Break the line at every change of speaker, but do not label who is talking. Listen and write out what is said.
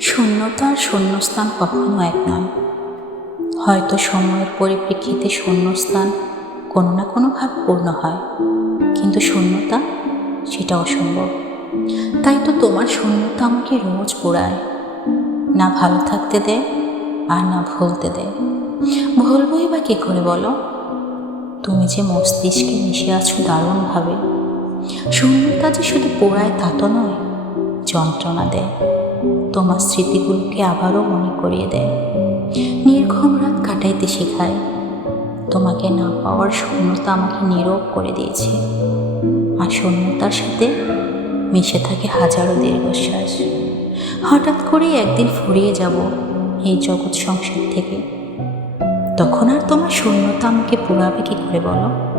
শূন্যতা আর শূন্যস্থান কখনো এক নয়। হয়তো সময়ের পরিপ্রেক্ষিতে শূন্যস্থান কোনো না কোনোভাবে পূর্ণ হয়, কিন্তু শূন্যতা সেটা অসম্ভব। তাই তো তোমার শূন্যতা আমাকে রোজ পোড়ায়। না ভালো থাকতে দেয় আর না ভুলতে দেয়। ভুলবই বা কী করে বলো? তুমি যে মস্তিষ্কে মিশে আছো দারুণভাবে। শূন্যতা যে শুধু পোড়ায় তা তো নয়, যন্ত্রণা দেয়। তোমার স্মৃতিগুলোকে আবারও মনে করিয়ে দেয়। নির্ঘম রাত কাটাইতে শেখায়। তোমাকে না পাওয়ার শূন্যতা আমাকে নীরব করে দিয়েছে। আর শূন্যতার সাথে মিশে থাকে হাজারো দীর্ঘশ্বাস। হঠাৎ করেই একদিন ফুরিয়ে যাব এই জগৎ সংসার থেকে। তখন আর তোমার শূন্যতা আমাকে পুরাবে কি করে বলো?